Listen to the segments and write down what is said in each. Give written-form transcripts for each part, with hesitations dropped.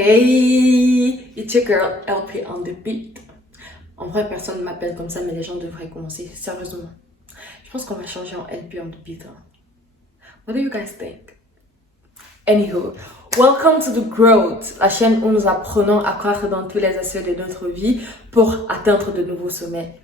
Hey, it's your girl LP on the beat. En vrai, personne ne m'appelle comme ça, mais les gens devraient commencer sérieusement. Je pense qu'on va changer en LP on the beat. Hein. What do you guys think? Anywho, welcome to the Growth, la chaîne où nous apprenons à croître dans tous les aspects de notre vie pour atteindre de nouveaux sommets.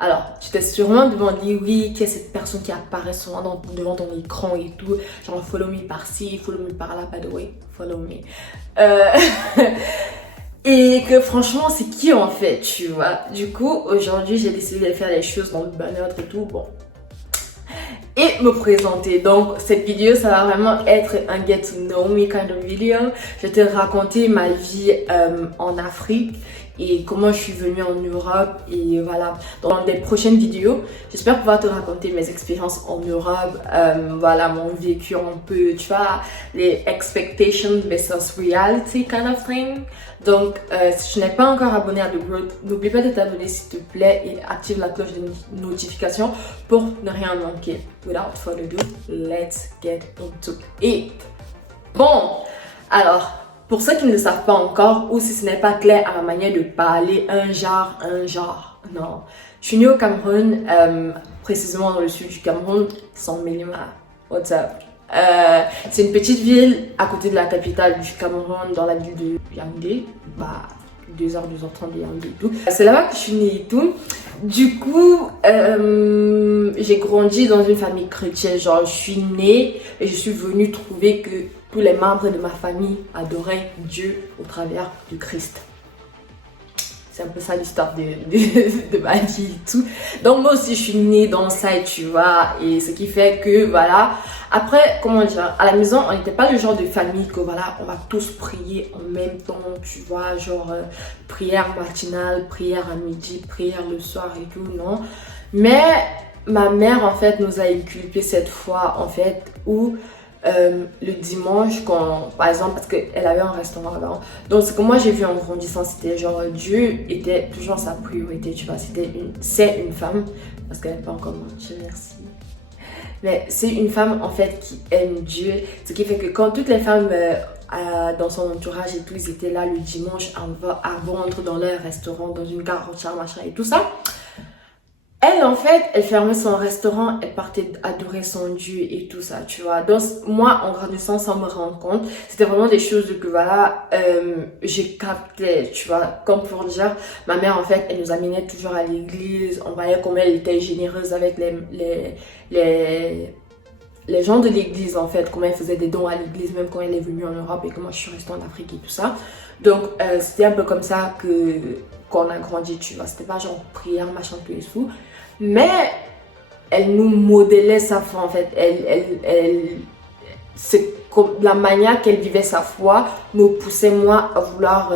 Alors, tu t'es sûrement demandé, oui, qui est cette personne qui apparaît souvent devant ton écran et tout, genre follow me par-ci, follow me par-là, by the way, follow me. Et que franchement, c'est qui en fait, tu vois. Du coup, aujourd'hui, j'ai décidé de faire les choses dans le bien-être et tout, bon. Et me présenter. Donc, cette vidéo, ça va vraiment être un get to know me kind of video. Je vais te raconter ma vie en Afrique et comment je suis venue en Europe et voilà. Dans des prochaines vidéos, j'espère pouvoir te raconter mes expériences en Europe, voilà, mon vécu un peu, tu vois, les expectations versus reality kind of thing. Donc, si tu n'es pas encore abonné à The Growth, n'oublie pas de t'abonner s'il te plaît et active la cloche de notification pour ne rien manquer. Without further ado, let's get into it. Bon, alors, pour ceux qui ne le savent pas encore, ou si ce n'est pas clair à ma manière de parler, un genre, non. Je suis née au Cameroun, précisément dans le sud du Cameroun, 100 000 what's up? C'est une petite ville à côté de la capitale du Cameroun, dans la ville de Yaoundé, bah 2h, 2h30 de Yaoundé et tout. C'est là-bas que je suis née et tout. Du coup, j'ai grandi dans une famille chrétienne, genre je suis née et je suis venue trouver que tous les membres de ma famille adoraient Dieu au travers du Christ. C'est un peu ça l'histoire de ma vie et tout. Donc moi aussi je suis née dans ça, tu vois, et ce qui fait que voilà. Après, comment dire, à la maison on n'était pas le genre de famille que voilà, on va tous prier en même temps, tu vois, genre prière matinale, prière à midi, prière le soir et tout, non. Mais ma mère en fait nous a inculqué cette foi en fait où le dimanche, quand, par exemple, parce qu'elle avait un restaurant là-bas. Donc, ce que moi j'ai vu en grandissant, c'était genre Dieu était toujours sa priorité, tu vois. C'est une femme, parce qu'elle n'est pas encore morte, merci. Mais c'est une femme en fait qui aime Dieu, ce qui fait que quand toutes les femmes dans son entourage et tout, ils étaient là le dimanche avant d'entrer dans leur restaurant, dans une garocha, machin et tout ça. Elle, en fait, elle fermait son restaurant, elle partait adorer son Dieu et tout ça, tu vois. Donc, moi, en grandissant sans me rendre compte, c'était vraiment des choses que, voilà, j'ai capté, tu vois. Comme pour dire, ma mère, en fait, elle nous amenait toujours à l'église, on voyait combien elle était généreuse avec les gens de l'église, en fait, comment elle faisait des dons à l'église, même quand elle est venue en Europe et que moi, je suis restée en Afrique et tout ça. Donc, c'était un peu comme ça qu'on a grandi, tu vois. C'était pas genre prière, machin, tout et tout. Mais elle nous modélait sa foi, en fait. C'est comme la manière qu'elle vivait sa foi me poussait moi à vouloir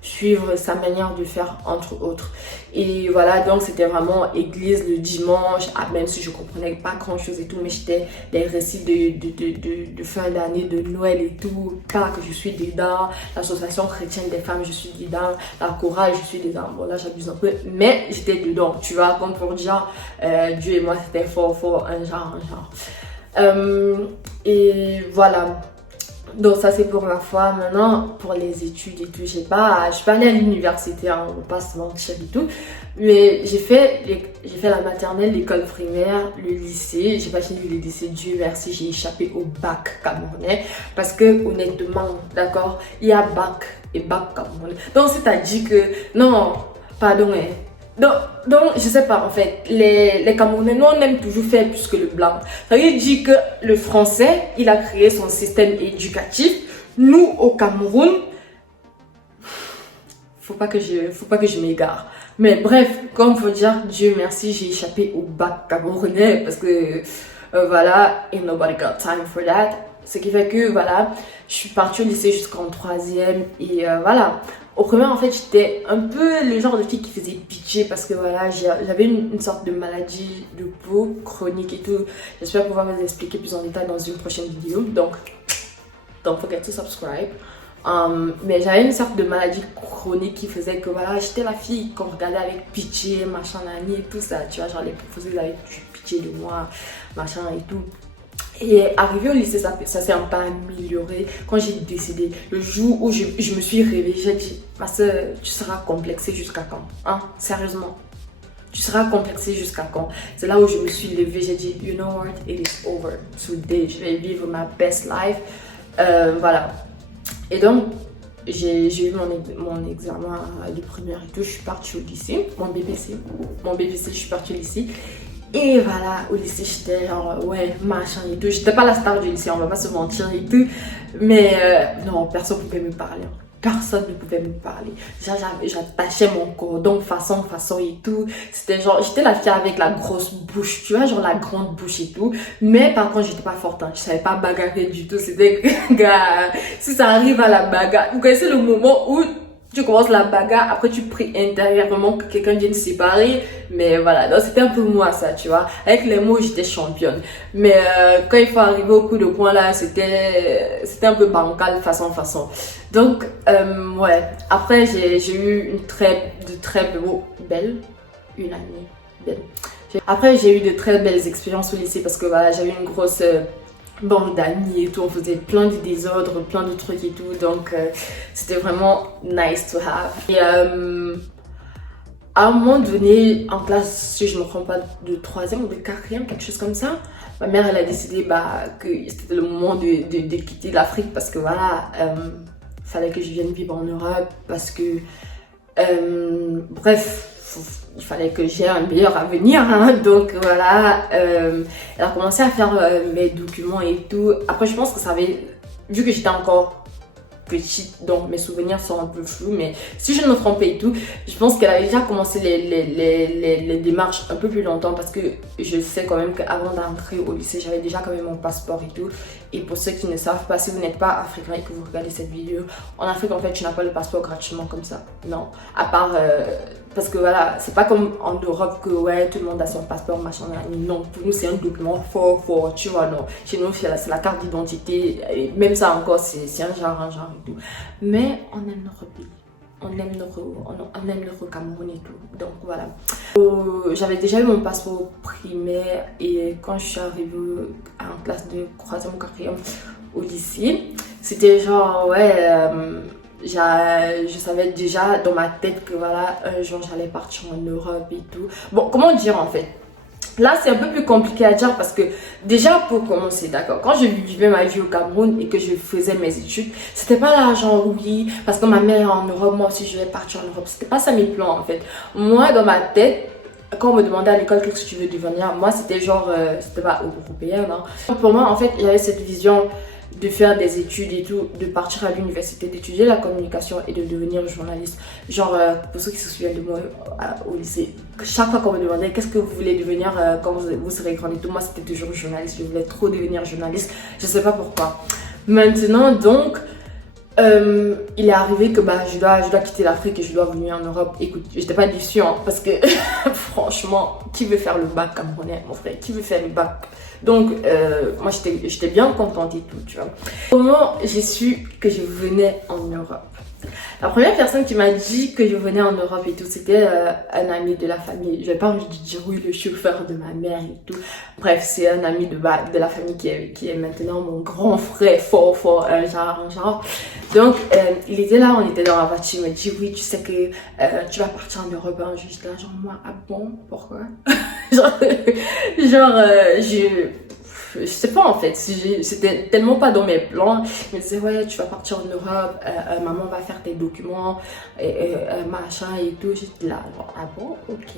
suivre sa manière de faire, entre autres. Et voilà, donc c'était vraiment église le dimanche, même si je comprenais pas grand chose et tout, mais j'étais des récits de fin d'année, de Noël et tout, pas que je suis dedans, l'association chrétienne des femmes, je suis dedans, la chorale, je suis dedans, bon là j'abuse un peu, mais j'étais dedans, tu vois, comme pour dire, Dieu et moi c'était fort, un genre. Et voilà. Donc ça c'est pour ma foi. Maintenant pour les études et tout, je suis pas allée à l'université, hein, on va pas se mentir et tout. Mais j'ai fait la maternelle, l'école primaire, le lycée. J'ai pas fini le lycée, Dieu merci, j'ai échappé au bac camerounais. Parce que honnêtement, d'accord, il y a bac et bac camerounais. Donc c'est-à-dire que, non, pardon, hein. Donc, je sais pas, en fait, les Camerounais, nous, on aime toujours faire plus que le blanc. Ça veut dire que le français, il a créé son système éducatif. Nous, au Cameroun, faut pas que je m'égare. Mais bref, comme faut dire, Dieu merci, j'ai échappé au bac camerounais parce que, voilà, ain't nobody got time for that. Ce qui fait que, voilà, je suis partie au lycée jusqu'en 3e et voilà. Au premier, en fait, j'étais un peu le genre de fille qui faisait pitié parce que voilà, j'avais une sorte de maladie de peau chronique et tout. J'espère pouvoir vous expliquer plus en détail dans une prochaine vidéo. Donc, don't forget to subscribe. Mais j'avais une sorte de maladie chronique qui faisait que voilà, j'étais la fille qu'on regardait avec pitié, machin, nani et tout ça. Tu vois, genre les professeurs avaient pitié de moi, machin et tout. Et arrivé au lycée, ça s'est un peu amélioré quand j'ai décidé. Le jour où je me suis réveillée, j'ai dit, ma soeur, tu seras complexée jusqu'à quand? Hein? Sérieusement. Tu seras complexée jusqu'à quand? C'est là où je me suis levée, j'ai dit, you know what, it is over. Today, je vais vivre ma best life. Voilà. Et donc, j'ai eu mon examen de première et tout, je suis partie au lycée, mon BPC, je suis partie au lycée. Et voilà, au lycée, j'étais genre, ouais, machin et tout. J'étais pas la star du lycée, on va pas se mentir et tout. Mais non, personne ne pouvait me parler. Personne ne pouvait me parler. Déjà, j'attachais mon cordon façon et tout. C'était genre, j'étais la fille avec la grosse bouche, tu vois, genre la grande bouche et tout. Mais par contre, j'étais pas forte, hein. Je savais pas bagarrer du tout. C'était, gars, si ça arrive à la bagarre, vous connaissez le moment où tu commences la bagarre, après tu pries intérieurement que quelqu'un vienne séparer, mais voilà, donc c'était un peu moi ça, tu vois. Avec les mots, j'étais championne. Mais quand il faut arriver au coup de poing là, c'était un peu bancal façon. Donc, ouais, après j'ai eu une année belle. Après j'ai eu de très belles expériences au lycée parce que voilà, j'avais une grosse bande d'amis et tout, on faisait plein de désordres, plein de trucs et tout, donc c'était vraiment nice to have. Et à un moment donné, en classe, si je ne me trompe pas, de 3e ou de 4e, quelque chose comme ça, ma mère elle a décidé que c'était le moment de quitter l'Afrique parce que voilà, fallait que je vienne vivre en Europe parce que bref, il fallait que j'ai un meilleur avenir, hein. Donc voilà, elle a commencé à faire mes documents et tout. Après je pense que ça avait, vu que j'étais encore petite, donc mes souvenirs sont un peu flous, mais si je ne me trompe pas et tout, je pense qu'elle avait déjà commencé les démarches un peu plus longtemps parce que je sais quand même qu'avant d'entrer au lycée, j'avais déjà quand même mon passeport et tout. Et pour ceux qui ne savent pas, si vous n'êtes pas africain et que vous regardez cette vidéo, en Afrique en fait tu n'as pas le passeport gratuitement comme ça, non, à part parce que voilà, c'est pas comme en Europe que ouais, tout le monde a son passeport, machin, non, pour nous c'est un document fort, tu vois, non, chez nous c'est la carte d'identité, et même ça encore c'est un genre et tout, mais on aime notre pays, on aime notre Cameroun et tout, donc voilà. J'avais déjà eu mon passeport primaire et quand je suis arrivée en classe de 3e ou 4e au lycée, c'était genre ouais, je savais déjà dans ma tête que voilà, un jour j'allais partir en Europe et tout. Bon, comment dire en fait? Là, c'est un peu plus compliqué à dire parce que déjà pour commencer, d'accord, quand je vivais ma vie au Cameroun et que je faisais mes études, c'était pas l'argent, oui, parce que ma mère est en Europe, moi aussi je vais partir en Europe. C'était pas ça mes plans en fait. Moi, dans ma tête, quand on me demandait à l'école qu'est-ce que tu veux devenir, moi c'était genre, c'était pas européen, non. Pour moi, en fait, il y avait cette vision de faire des études et tout, de partir à l'université, d'étudier la communication et de devenir journaliste. Genre, pour ceux qui se souviennent de moi au lycée, chaque fois qu'on me demandait qu'est-ce que vous voulez devenir quand vous serez grand et tout, moi c'était toujours journaliste, je voulais trop devenir journaliste, je sais pas pourquoi. Maintenant donc, il est arrivé que je dois quitter l'Afrique et je dois venir en Europe. Écoute, j'étais pas déçue hein, parce que franchement, qui veut faire le bac camerounais, mon frère? Qui veut faire le bac? Donc, moi j'étais bien contente et tout, tu vois. Comment j'ai su que je venais en Europe? La première personne qui m'a dit que je venais en Europe et tout, c'était un ami de la famille. Je n'ai pas envie de dire oui, le chauffeur de ma mère et tout. Bref, c'est un ami de la famille qui est maintenant mon grand frère, fort, un genre. Donc, il était là, on était dans la voiture, il m'a dit oui, tu sais que tu vas partir en Europe. Hein. J'étais là, genre moi, ah bon, pourquoi? Je sais pas en fait, c'était tellement pas dans mes plans. Je me disais ouais, tu vas partir en Europe, maman va faire tes documents, machin et tout. J'étais là, genre, ah bon, ok.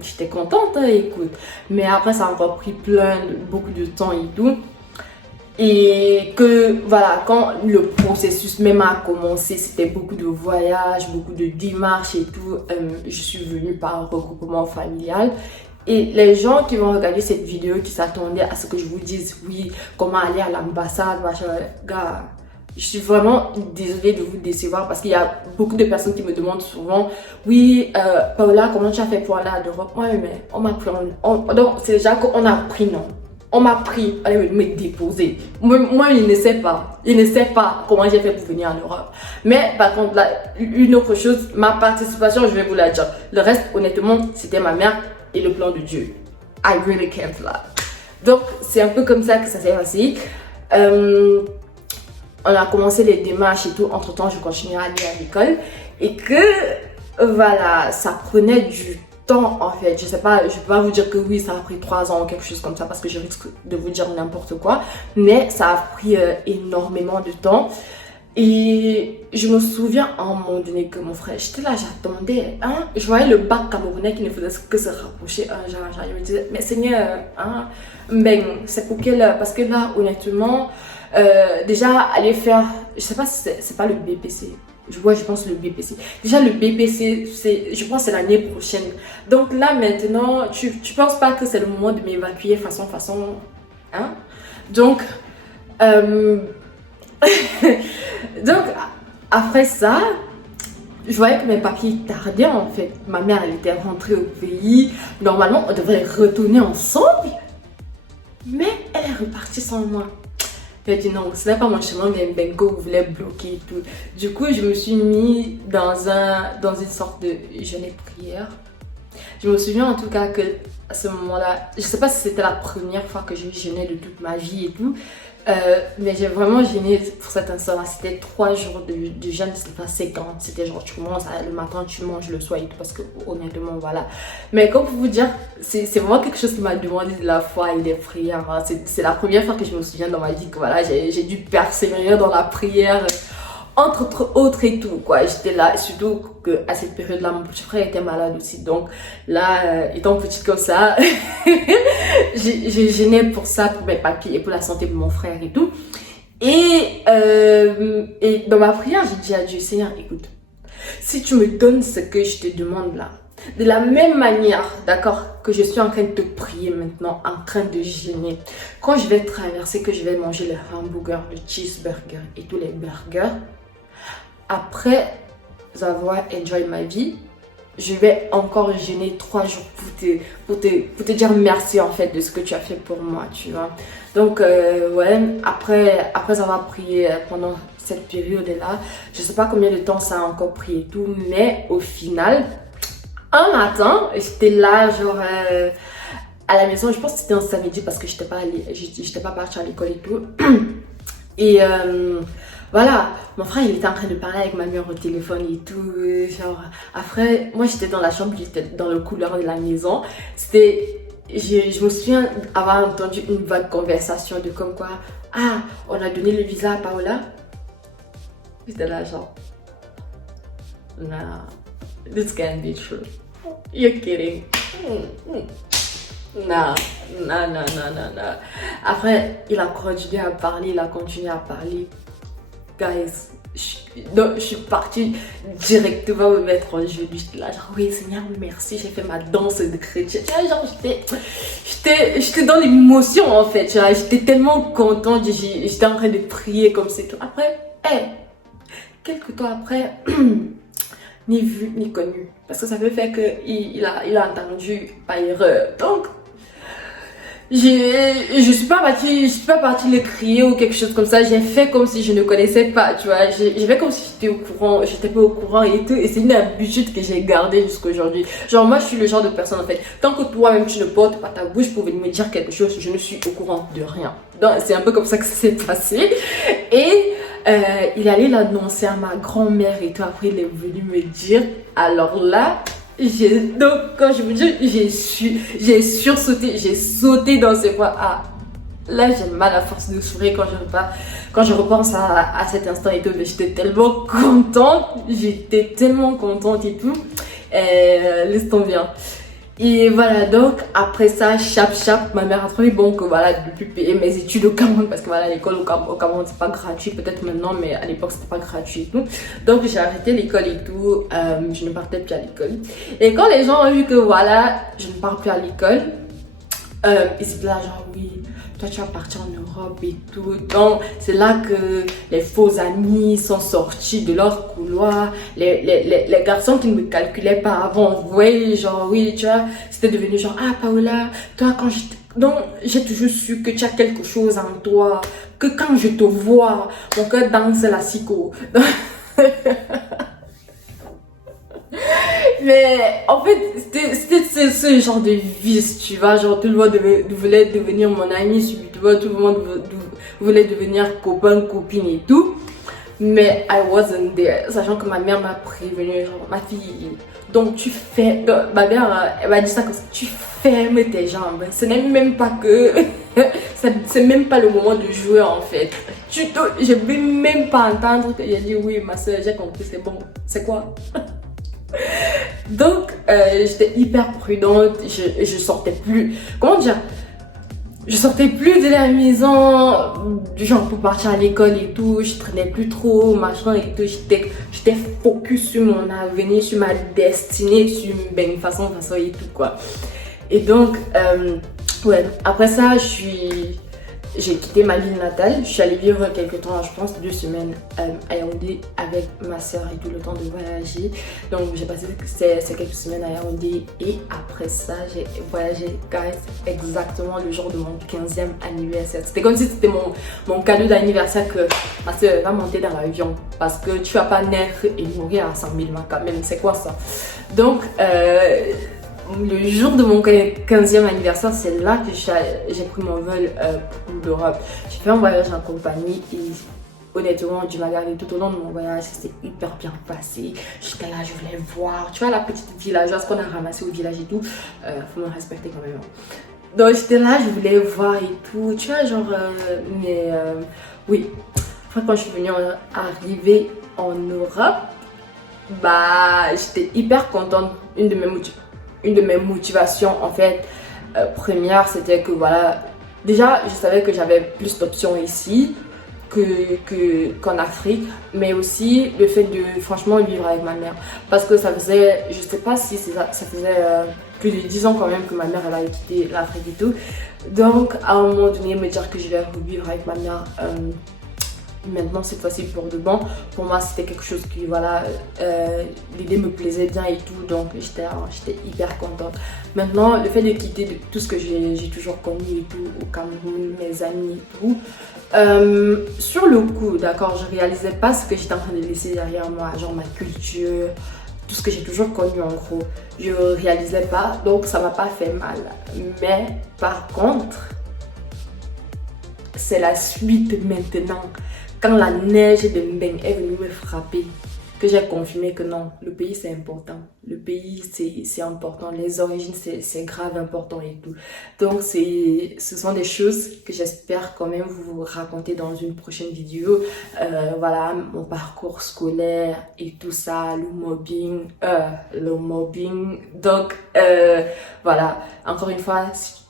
J'étais contente, hein, écoute. Mais après ça a encore pris beaucoup de temps et tout. Et que voilà, quand le processus même a commencé, c'était beaucoup de voyages, beaucoup de démarches et tout. Je suis venue par un regroupement familial. Et les gens qui vont regarder cette vidéo, qui s'attendaient à ce que je vous dise, oui, comment aller à l'ambassade, machin, gars, Je suis vraiment désolée de vous décevoir parce qu'il y a beaucoup de personnes qui me demandent souvent, oui, Paola, comment tu as fait pour aller en Europe? Ouais, mais on m'a pris, donc c'est déjà qu'on a pris, non. On m'a pris, allez me déposer. Moi, il ne sait pas. Il ne sait pas comment j'ai fait pour venir en Europe. Mais par contre, là, une autre chose, ma participation, je vais vous la dire. Le reste, honnêtement, c'était ma mère et le plan de Dieu. I really can't lie. Donc, c'est un peu comme ça que ça s'est passé. On a commencé les démarches et tout. Entre temps, je continuais à aller à l'école. Et que, voilà, ça prenait du temps en fait. Je sais pas, je peux pas vous dire que oui, ça a pris 3 ans ou quelque chose comme ça parce que je risque de vous dire n'importe quoi. Mais ça a pris énormément de temps. Et je me souviens à un moment donné que mon frère, j'étais là, j'attendais. Hein, je voyais le bac camerounais qui ne faisait que se rapprocher. Je me disais, mais Seigneur, hein, ben, c'est pour quelle heure? Parce que là, honnêtement, déjà, aller faire, je sais pas si c'est pas le BPC. Je pense le BPC. Déjà, le BPC, je pense que c'est l'année prochaine. Donc là, maintenant, tu penses pas que c'est le moment de m'évacuer façon, hein? Donc, donc, après ça, je voyais que mes papiers tardaient en fait. Ma mère, elle était rentrée au pays. Normalement, on devrait retourner ensemble. Mais elle est repartie sans moi. Elle dit non, ce n'est pas mon chemin, mais Bengo voulait bloquer et tout. Du coup, je me suis mis dans une sorte de jeûne et prière. Je me souviens en tout cas que à ce moment-là, je ne sais pas si c'était la première fois que je jeûnais de toute ma vie et tout, mais j'ai vraiment jeûné pour cet instant-là. C'était 3 jours de jeûne, c'était pas séquent. C'était genre tu manges le matin, tu manges le soir et tout, parce que honnêtement, voilà. Mais comme pour vous dire, c'est vraiment quelque chose qui m'a demandé de la foi et des prières. Hein. C'est la première fois que je me souviens dans ma vie que voilà, j'ai dû persévérer dans la prière. Entre autres et tout, quoi. J'étais là, surtout qu'à cette période-là, mon petit frère était malade aussi. Donc là, étant petite comme ça, j'ai gêné pour ça, pour mes papiers et pour la santé de mon frère et tout. Et dans ma prière, j'ai dit à Dieu, Seigneur, écoute, si tu me donnes ce que je te demande là, de la même manière, d'accord, que je suis en train de te prier maintenant, en train de jeûner, quand je vais traverser, que je vais manger le hamburger, le cheeseburger et tous les burgers, après avoir enjoy ma vie, je vais encore jeûner 3 jours pour te dire merci en fait de ce que tu as fait pour moi, tu vois. Donc ouais, après avoir prié pendant cette période-là, je sais pas combien de temps ça a encore pris et tout, mais au final, un matin, j'étais là genre à la maison, je pense que c'était un samedi parce que j'étais pas partie à l'école et tout. Et voilà, mon frère il était en train de parler avec ma mère au téléphone et tout, genre après moi j'étais dans la chambre, j'étais dans le couloir de la maison, je me souviens avoir entendu une vague conversation de comme quoi, ah on a donné le visa à Paola, j'étais là genre, nah, this can't be true, you're kidding. Non. Après, il a continué à parler, Guys, je suis partie directement me mettre en genoux. J'étais là, genre, oui, Seigneur, merci, j'ai fait ma danse de chrétien. Genre, j'étais dans l'émotion en fait. J'étais tellement contente, j'étais en train de prier comme c'est tout. Après, quelques temps après, ni vu ni connu. Parce que ça veut faire qu'il a entendu par erreur. Donc, je suis pas partie le crier ou quelque chose comme ça. J'ai fait comme si je ne connaissais pas, tu vois. J'ai fait comme si j'étais pas au courant et tout. Et c'est une habitude que j'ai gardée jusqu'à aujourd'hui. Genre, moi, je suis le genre de personne, en fait. Tant que toi-même, tu ne portes pas ta bouche pour venir me dire quelque chose, je ne suis au courant de rien. Donc, c'est un peu comme ça que ça s'est passé. Et, il allait l'annoncer à ma grand-mère et tout. Après, il est venu me dire, alors là, donc quand je vous dis j'ai sursauté, j'ai sauté dans ses bras. Ah, là j'ai mal à force de sourire quand je repense à cet instant et tout. J'étais tellement contente et tout, laisse tomber. Et voilà, donc après ça, chap, ma mère a trouvé bon que voilà, de plus payer mes études au Cameroun, parce que voilà, l'école au Cameroun c'est pas gratuit, peut-être maintenant, mais à l'époque c'était pas gratuit et tout. Donc j'ai arrêté l'école et tout, je ne partais plus à l'école. Et quand les gens ont vu que voilà, je ne pars plus à l'école, ils étaient là genre oui, toi tu vas partir en Europe et tout. Donc c'est là que les faux amis sont sortis de leur couloir. Les garçons qui ne me calculaient pas avant, vous voyez, genre oui, tu vois, c'était devenu genre, ah Paola, toi quand j'étais... Donc j'ai toujours su que tu as quelque chose en toi, que quand je te vois, mon cœur danse la psycho. Mais en fait, c'était ce genre de vice, tu vois. Genre, tout le monde voulait devenir mon ami, tu vois, tout le monde voulait devenir copain, copine et tout. Mais I wasn't there. Sachant que ma mère m'a prévenu, genre, ma fille, donc tu fais. Donc, ma mère, elle m'a dit ça comme ça, tu fermes tes jambes. Ce n'est même pas que. C'est même pas le moment de jouer en fait. Je ne vais même pas entendre que j'ai dit oui, ma soeur, j'ai compris, c'est bon. C'est quoi? Donc, j'étais hyper prudente, je sortais plus, comment dire, je sortais plus de la maison, genre pour partir à l'école et tout, je traînais plus trop, machin et tout, j'étais focus sur mon avenir, sur ma destinée, sur une façon et tout quoi. Et donc, ouais, après ça, j'ai quitté ma ville natale, je suis allée vivre quelques temps, je pense 2 semaines à Yaoundé avec ma soeur et tout le temps de voyager. Donc j'ai passé ces quelques semaines à Yaoundé et après ça j'ai voyagé exactement le jour de mon 15e anniversaire. C'était comme si c'était mon cadeau d'anniversaire que ma soeur va monter dans l'avion parce que tu vas pas naître et mourir à 100 000 quand même, c'est quoi ça? Donc le jour de mon 15e anniversaire, c'est là que j'ai pris mon vol pour l'Europe. J'ai fait un voyage en compagnie et honnêtement, Dieu m'a gardé tout au long de mon voyage. C'était hyper bien passé. J'étais là, je voulais voir. Tu vois, la petite villageoise qu'on a ramassée au village et tout. Faut me respecter quand même. Donc j'étais là, je voulais voir et tout. Tu vois, genre, oui. Après, quand je suis venue arriver en Europe, bah, j'étais hyper contente. Une de mes motivations en fait première, c'était que voilà, déjà je savais que j'avais plus d'options ici qu'en Afrique, mais aussi le fait de franchement vivre avec ma mère parce que ça faisait, je sais pas si ça faisait plus de 10 ans quand même que ma mère elle avait quitté l'Afrique et tout. Donc à un moment donné me dire que je vais revivre avec ma mère maintenant cette fois-ci pour de bon, pour moi c'était quelque chose qui voilà, l'idée me plaisait bien et tout, donc j'étais hyper contente. Maintenant le fait de quitter tout ce que j'ai toujours connu et tout au Cameroun, mes amis et tout, sur le coup d'accord, je réalisais pas ce que j'étais en train de laisser derrière moi, genre ma culture, tout ce que j'ai toujours connu en gros, je réalisais pas, donc ça m'a pas fait mal. Mais par contre c'est la suite maintenant. Quand la neige de Mbeng est venue me frapper, que j'ai confirmé que non, le pays c'est important. Le pays c'est important, les origines c'est grave important et tout. Donc ce sont des choses que j'espère quand même vous raconter dans une prochaine vidéo. Voilà, mon parcours scolaire et tout ça, le mobbing. Donc voilà, encore une fois,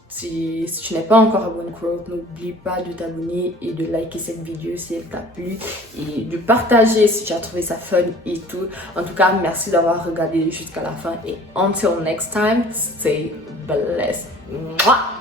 si tu n'es pas encore abonné, n'oublie pas de t'abonner et de liker cette vidéo si elle t'a plu et de partager si tu as trouvé ça fun et tout. En tout cas, merci d'avoir regardé jusqu'à la fin et until next time, stay blessed. Mouah!